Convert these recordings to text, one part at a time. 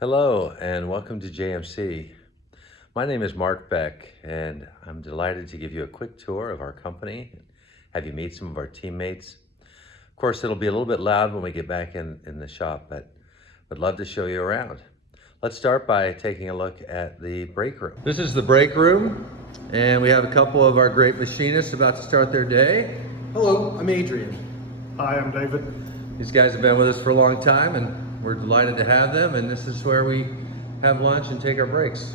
Hello and welcome to JMC. My name is Mark Beck and I'm delighted to give you a quick tour of our company, have you meet some of our teammates. Of course, it'll be a little bit loud when we get back in the shop, but would love to show you around. Let's start by taking a look at the break room. This is the break room and we have a couple of our great machinists about to start their day. Hello, I'm Adrian. Hi, I'm David. These guys have been with us for a long time and we're delighted to have them, and this is where we have lunch and take our breaks.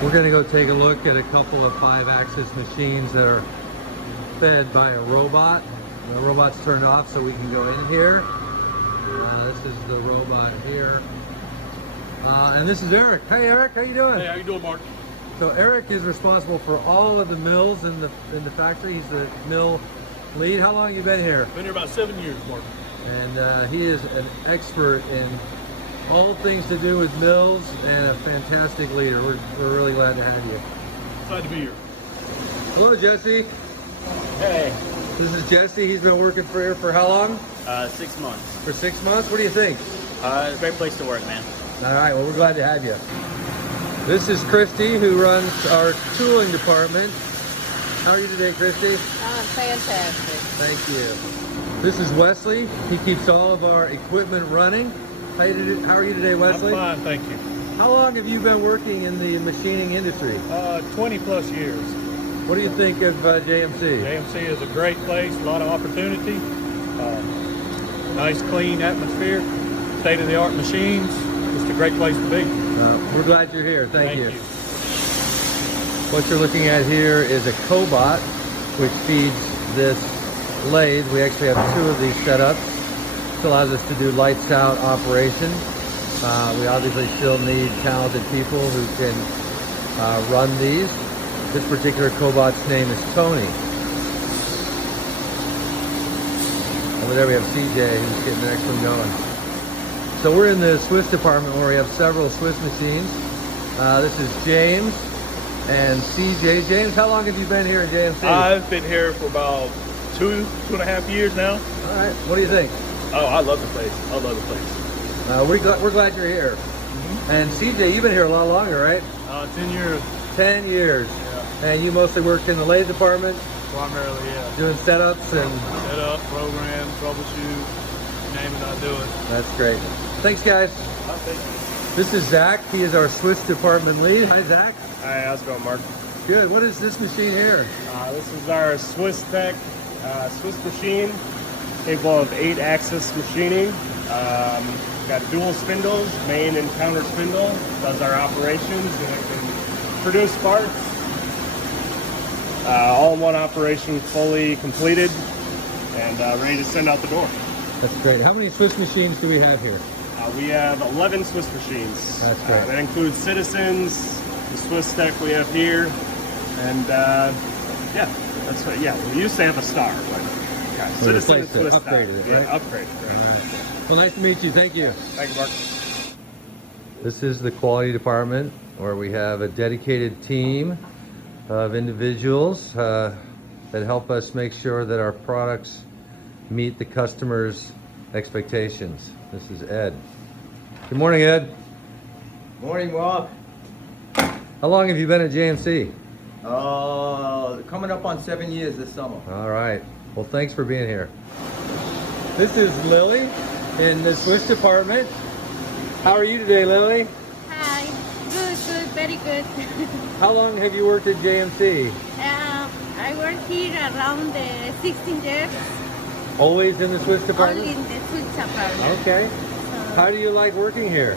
We're gonna go take a look at a couple of 5-axis machines that are fed by a robot. The robot's turned off so we can go in here. This is the robot here. And this is Eric. Hey Eric, how you doing? Hey, how you doing, Mark? So Eric is responsible for all of the mills in the factory. He's the mill lead. How long have you been here? Been here about 7 years, Mark. And he is an expert in all things to do with mills and a fantastic leader. We're really glad to have you. Glad to be here. Hello, Jesse. Hey. This is Jesse. He's been working for here for how long? 6 months. For 6 months? What do you think? It's a great place to work, man. All right, well, we're glad to have you. This is Christy, who runs our tooling department. How are you today, Christy? Fantastic. Thank you. This is Wesley. He keeps all of our equipment running. How are you today, Wesley? I'm fine, thank you. How long have you been working in the machining industry? 20 plus years. What do you think of JMC? JMC is a great place, a lot of opportunity, nice clean atmosphere, state-of-the-art machines. Just a great place to be. We're glad you're here. Thank you. you. What you're looking at here is a cobot, which feeds this lathe. We actually have 2 of these set up. This allows us to do lights out operation. We obviously still need talented people who can run these. This particular cobot's name is Tony. Over there we have CJ, who's getting the next one going. So we're in the Swiss department where we have several Swiss machines. This is James and CJ. James, how long have you been here at JMC? I've been here for about 2.5 years now. All right, what do you think? Oh, I love the place. I love the place. We're glad you're here. And CJ, you've been here a lot longer, right? 10 years. 10 years. Yeah. And you mostly work in the lathe department? Primarily, yeah. Doing setups and... Set up, program, troubleshoot, name it, I do it. That's great. Thanks, guys. Thank you. This is Zach. He is our Swiss department lead. Hi, Zach. Hi, how's it going, Mark? Good. What is this machine here? This is our Swiss Tech Swiss machine, capable of 8-axis machining. Got dual spindles, main and counter spindle. Does our operations and it can produce parts. All in one operation, fully completed and ready to send out the door. That's great. How many Swiss machines do we have here? We have 11 Swiss machines. That's great. That includes Citizens, the Swiss Tech we have here, and yeah, that's what. Yeah, we used to have a Star, but yeah, So Citizens, replaced it, Swiss Tech. upgraded it, Yeah, right? upgraded. Right. All right. Well, nice to meet you. Thank you. Thank you, Mark. This is the quality department where we have a dedicated team of individuals that help us make sure that our products meet the customer's expectations. This is Ed. Good morning, Ed. Morning, Mark. How long have you been at JMC? Coming up on 7 years this summer. All right. Well, thanks for being here. This is Lily in the Swiss department. How are you today, Lily? Hi. Good, very good. How long have you worked at JMC? I work here around 16 years, Always in the Swiss department? only in the Swiss department. Okay. How do you like working here?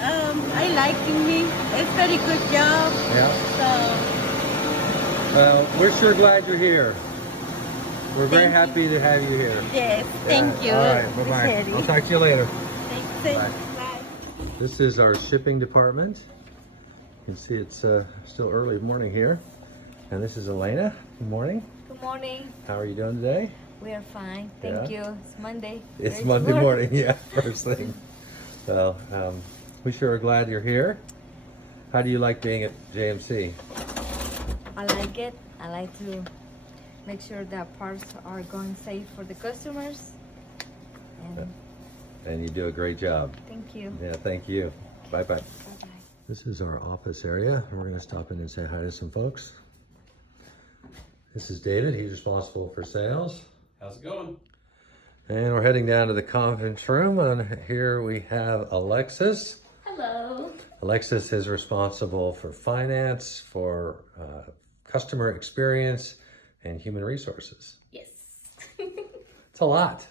I like me. It's very good job. Yeah. So, We're sure glad you're here. We're very Thank happy to have you here. yes, thank you. All right, bye-bye. Appreciate I'll it. talk to you later. Thanks. Bye. This is our shipping department. You can see it's still early morning here. And this is Elena. Good morning. Good morning. How are you doing today? We are fine. Thank Yeah. you. It's Monday. It's Very Monday good. morning, yeah, first thing. So, we sure are glad you're here. How do you like being at JMC? I like it. I like to make sure that parts are going safe for the customers. And and you do a great job. Thank you. Yeah, thank you. Bye-bye. Bye-bye. This is our office area. We're going to stop in and say hi to some folks. This is David. He's responsible for sales. How's it going? And we're heading down to the conference room, and here we have Alexis. Hello. Alexis is responsible for finance, for customer experience, and human resources. Yes. It's a lot.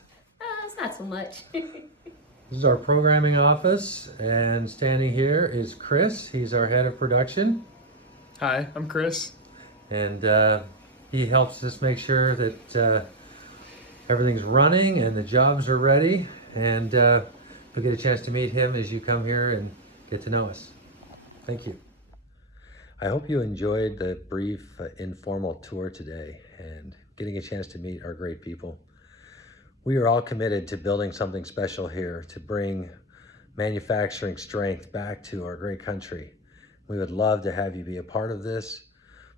It's not so much. This is our programming office, and standing here is Chris. He's our head of production, Hi, I'm Chris. and he helps us make sure that everything's running and the jobs are ready, and you'll get a chance to meet him as you come here and get to know us. Thank you. I hope you enjoyed the brief informal tour today and getting a chance to meet our great people. We are all committed to building something special here to bring manufacturing strength back to our great country. We would love to have you be a part of this.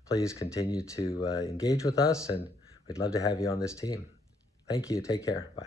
Please continue to engage with us, and we'd love to have you on this team. Thank you. Take care. Bye.